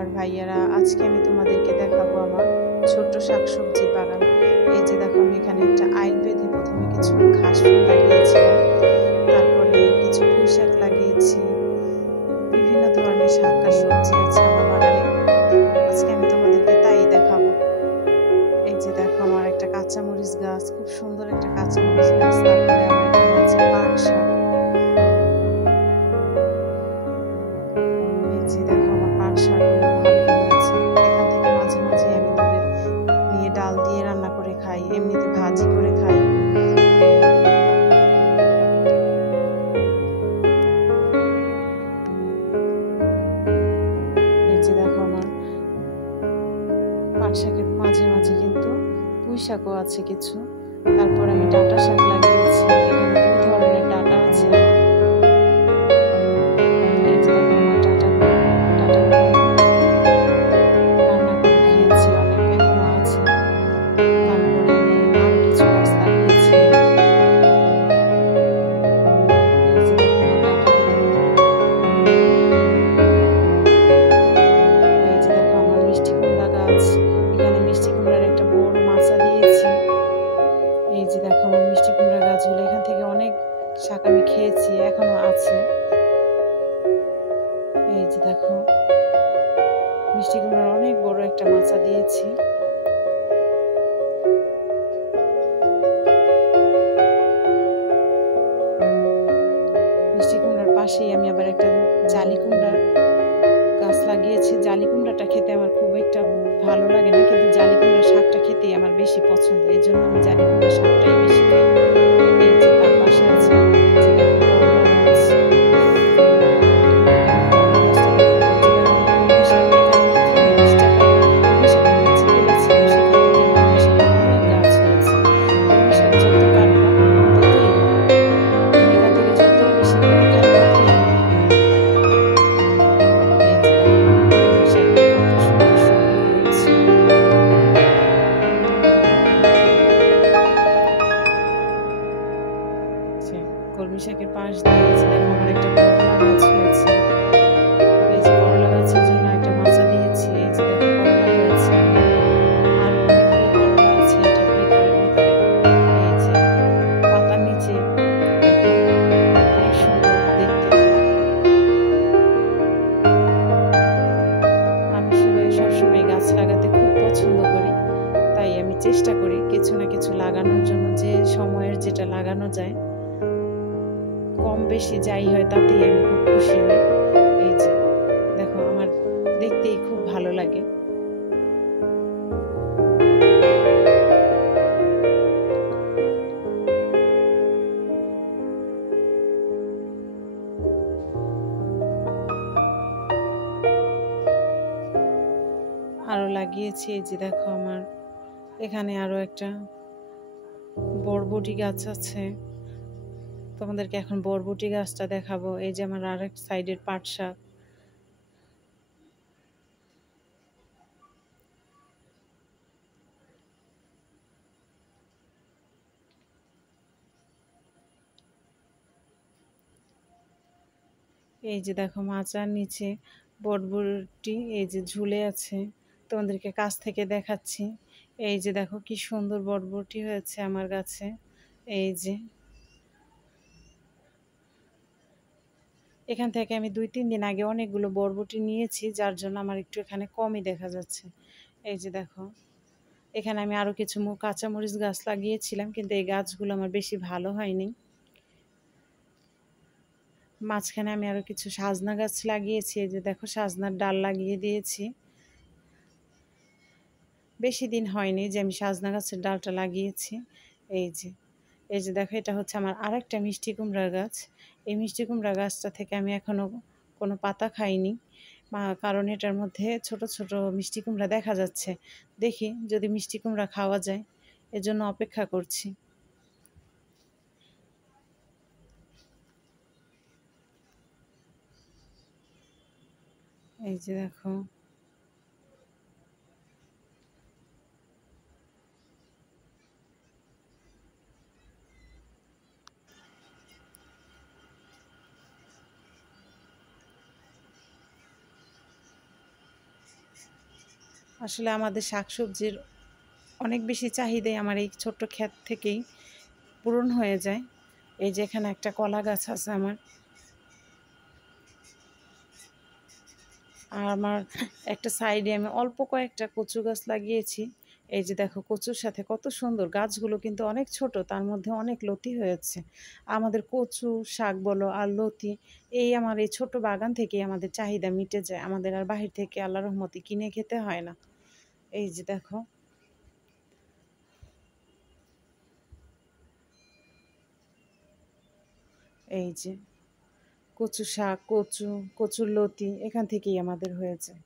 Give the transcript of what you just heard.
আর ভাইয়ারা, আজকে আমি তোমাদেরকে দেখাবো আমার ছোট্ট শাকসবজি বাগান। এই যে দেখো, আমি এখানে একটা আইল বেঁধে প্রথমে কিছু ঘাস ফুল লাগিয়েছিলাম, তারপরে কিছু পুঁই শাক লাগিয়েছি, বিভিন্ন ধরনের শাক আর সবজি আছে আমার বাগানে। আজকে আমি তোমাদেরকে তাই দেখাবো। এই যে দেখো, আমার একটা কাঁচামরিচ গাছ, খুব সুন্দর একটা কাঁচামরিচ গাছ। তারপরে আমার এখানে আছে পাট শাক। এই যে দেখো, আমার পাট শাকগুলো ভালোই হয়েছে। এখান থেকে মাঝে মাঝে আমি তুলে নিয়ে ডাল দিয়ে রান্না করে খাই, এমনিতে ভাজি করে খাই। এই যে দেখো, আমার পাট শাকের মাঝে মাঝে কিন্তু পুঁই শাকও আছে কিছু। তারপর আমি ডাঁটা শাক লাগিয়েছি, এখানে 2 ধরনের ডাঁটা আছে। এই যে দেখো, আমার ডাঁটাগুলো রান্না করে খেয়েছি অনেক, এখনো আছে। তারপরে আমি আরো কিছু গাছ লাগিয়েছি। এই যে দেখো, আমার ডাঁটাগুলো। এই যে দেখো, আমার মিষ্টি কুমড়া গাছ, এখানে মিষ্টি কুমড়ার একটা বড় মাচা দিয়েছি। এই যে দেখো, আমার মিষ্টি কুমড়া গাছগুলো, এখান থেকে অনেক শাক আমি খেয়েছি, এখনো আছে। এই যে দেখো, মিষ্টি কুমড়ার অনেক বড় একটা মাচা দিয়েছি। মিষ্টি কুমড়ার পাশেই আমি আবার একটা জালি কুমড়ার গাছ লাগিয়েছি। জালি কুমড়াটা খেতে আমার খুব একটা ভালো লাগে না, কিন্তু জালি কুমড়ার শাকটা খেতেই আমার বেশি পছন্দ, এই জন্য আমি জালি কুমড়ার শাকটাই বেশি খাই। এই যে তার পাশে আছে আমার, এই যে দেখো, করলা গাছ। এখানে করলা গাছটা দেখো, যেখানে আমার কলমি শাক, এখানে মাত্র আমি 20 টাকায় কলমি শাকের গাছ ফেলেছিলাম, সেখান থেকে আমার মাশাআল্লাহ অনেক গাছ হয়েছে। কলমি শাক যত কাটবা ততই হবে, তুমি এখান থেকে যত বেশি করে খাই ততই আমার হবে। এই যে দেখো, কলমি শাকে কত সুন্দর সবুজ। যে কলমি শাকের পাশ দিয়ে এই যে দেখো, আমার একটা করলা গাছ হয়েছে। এই যে করলা গাছের জন্য একটা মাচা দিয়েছি। এই যে দেখো, করলা হয়েছে, আরো অনেকগুলো করলা আছে এটার ভিতরে ভিতরে। এই যে পাতার নিচে দেখো, অনেক সুন্দর দেখতে। আমি আসলে সবসময় গাছ লাগাতে খুব পছন্দ করি, তাই আমি চেষ্টা করি কিছু না কিছু লাগানোর জন্য, যে সময়ের যেটা লাগানো যায়, কম বেশি যাই হয় তাতেই আমি খুব খুশি হই। এই যে দেখো, আমার দেখতেই খুব ভালো লাগে। আরো লাগিয়েছি, এই যে দেখো, আমার এখানে আরো একটা বরবটি গাছ আছে। তোমাদেরকে এখন বরবটি গাছটা দেখাবো। এই যে আমার আরেক সাইডের পাট শাক। এই যে দেখো, মাচার নিচে বরবটি এই যে ঝুলে আছে, তোমাদেরকে কাছ থেকে দেখাচ্ছি। এই যে দেখো, কি সুন্দর বরবটি হয়েছে আমার গাছে। এই যে এখান থেকে আমি 2-3 দিন আগে অনেকগুলো বরবটি নিয়েছি, যার জন্য আমার একটু এখানে কমই দেখা যাচ্ছে। এই যে দেখো, এখানে আমি আরো কিছু কাঁচামরিচ গাছ লাগিয়েছিলাম, কিন্তু এই গাছগুলো আমার বেশি ভালো হয়নি। মাঝখানে আমি আরো কিছু সাজনা গাছ লাগিয়েছি। এই যে দেখো, সাজনার ডাল লাগিয়ে দিয়েছি। বেশি দিন হয়নি যে আমি সাজনা গাছের ডালটা লাগিয়েছি। এই যে এই যে দেখো, এটা হচ্ছে আমার আরেকটা মিষ্টি কুমড়া গাছ। এই মিষ্টি কুমড়া গাছটা থেকে আমি এখনো কোনো পাতা খাইনি, কারণ এটার মধ্যে ছোট ছোট মিষ্টি কুমড়া দেখা যাচ্ছে। দেখি যদি মিষ্টি কুমড়া খাওয়া যায়, এজন্য অপেক্ষা করছি। এই যে দেখো, আসলে আমাদের শাকসবজির অনেক বেশি চাহিদাই আমার এই ছোট্ট ক্ষেত থেকেই পূরণ হয়ে যায়। এই যে এখানে একটা কলা গাছ আছে আমার। আর আমার একটা সাইডে আমি অল্প কয়েকটা কচু গাছ লাগিয়েছি। এই যে দেখো কচুর সাথে কত সুন্দর, গাছগুলো কিন্তু অনেক ছোট, তার মধ্যে অনেক লতি হয়েছে। আমাদের কচু শাক বলো আর লতি, এই আমার এই ছোট বাগান থেকেই আমাদের চাহিদা মিটে যায়। আমাদের আর বাহির থেকে আল্লাহর রহমতে কিনে খেতে হয় না। এই যে দেখো, এই যে কচু শাক, কচুর লতি এখান থেকেই আমাদের হয়ে যায়।